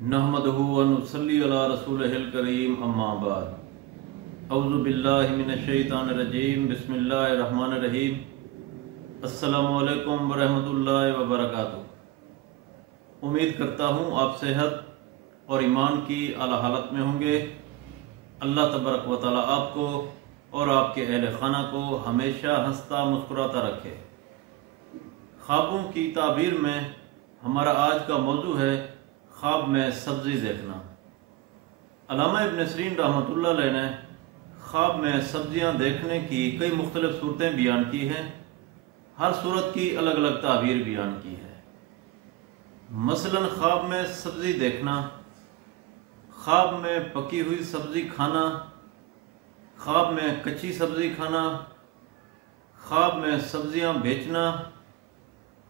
नहमदहु व नुसल्ली अला रसूलिहिल करीम अम्मा बाद अऊज़ु बिल्लाहि मिनश शैतानिर रजीम बिस्मिल्लाहिर रहमानिर रहीम अस्सलामु अलैकुम व रहमतुल्लाहि व बरकातुहू। उम्मीद करता हूँ आप सेहत और ईमान की आला हालत में होंगे। अल्लाह तबारक व तआला आपको और आपके अहले खाना को हमेशा हंसता मुस्कुराता रखे। ख्वाबों की ताबीर में हमारा आज का मौजू है ख्वाब में सब्ज़ी देखना। अल्लामा इब्न सीरीन रहमतुल्लाह अलैह ने ख्वाब में सब्ज़ियाँ देखने की कई मुख्तलिफ सूरतें बयान की हैं। हर सूरत की अलग अलग ताबीर बयान की है। मसलन ख्वाब में सब्ज़ी देखना, ख्वाब में पकी हुई सब्ज़ी खाना, ख्वाब में कच्ची सब्ज़ी खाना, ख्वाब में सब्ज़ियाँ बेचना,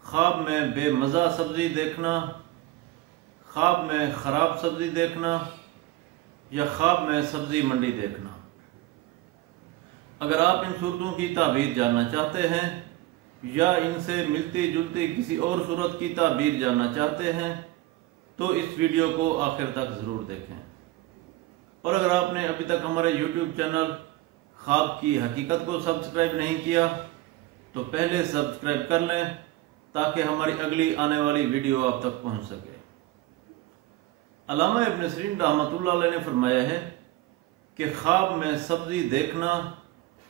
ख्वाब में बेमज़ा सब्ज़ी देखना, ख्वाब में ख़राब सब्ज़ी देखना या ख्वाब में सब्ज़ी मंडी देखना। अगर आप इन सूरतों की ताबीर जानना चाहते हैं या इनसे मिलती जुलती किसी और सूरत की ताबीर जानना चाहते हैं तो इस वीडियो को आखिर तक ज़रूर देखें। और अगर आपने अभी तक हमारे YouTube चैनल ख्वाब की हकीकत को सब्सक्राइब नहीं किया तो पहले सब्सक्राइब कर लें ताकि हमारी अगली आने वाली वीडियो आप तक पहुंच सके। अल्लामा इब्न सीरीन रहमतुल्लाह अलैह ने फरमाया है कि ख्वाब में सब्ज़ी देखना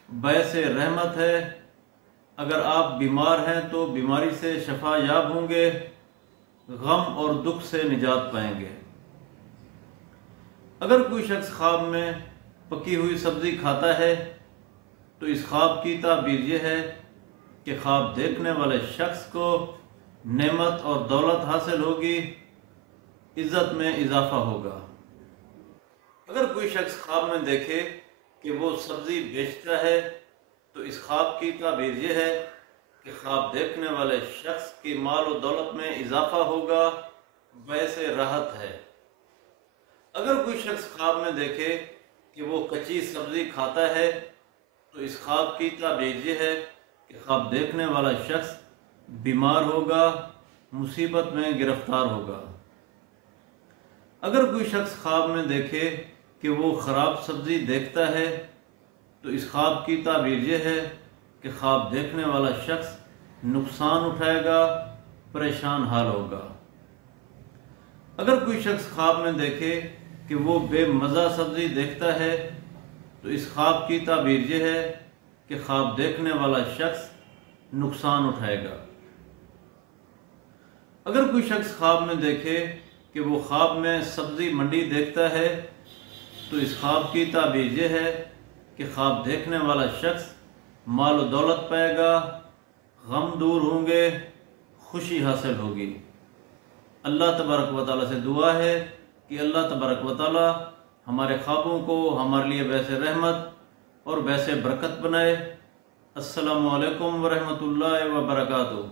बैसे रहमत है। अगर आप बीमार हैं तो बीमारी से शफा याब होंगे, गम और दुख से निजात पाएंगे। अगर कोई शख्स ख्वाब में पकी हुई सब्ज़ी खाता है तो इस ख्वाब की ताबीर यह है कि ख्वाब देखने वाले शख्स को नेमत और दौलत हासिल होगी, इज्जत में इजाफा होगा। अगर कोई शख्स ख्वाब में देखे कि वो सब्ज़ी बेचता है तो इस ख्वाब की ताबीर यह है कि ख्वाब देखने वाले शख्स की माल और दौलत में इजाफा होगा, वैसे राहत है। अगर कोई शख्स ख्वाब में देखे कि वो कच्ची सब्ज़ी खाता है तो इस ख्वाब की ताबीर यह है कि ख्वाब देखने वाला शख्स बीमार होगा, मुसीबत में गिरफ्तार होगा। अगर कोई शख्स ख्वाब में देखे कि वो ख़राब सब्ज़ी देखता है तो इस ख्वाब की ताबीर यह है कि ख्वाब देखने वाला शख्स नुकसान उठाएगा, परेशान हाल होगा। अगर कोई शख्स ख्वाब में देखे कि वो बेमज़ा सब्ज़ी देखता है तो इस ख्वाब की ताबीर यह है कि ख्वाब देखने वाला शख्स नुकसान उठाएगा। अगर कोई शख्स ख्वाब में देखे कि वो ख्वाब में सब्ज़ी मंडी देखता है तो इस ख्वाब की ताबीर यह है कि ख्वाब देखने वाला शख्स माल और दौलत पाएगा, गम दूर होंगे, खुशी हासिल होगी। अल्लाह तबारक व तआला से दुआ है कि अल्लाह तबारक व तआला हमारे ख्वाबों को हमारे लिए वैसे रहमत और वैसे बरकत बनाए। अस्सलामु अलैकुम व रहमतुल्लाहि व बरकातुहू।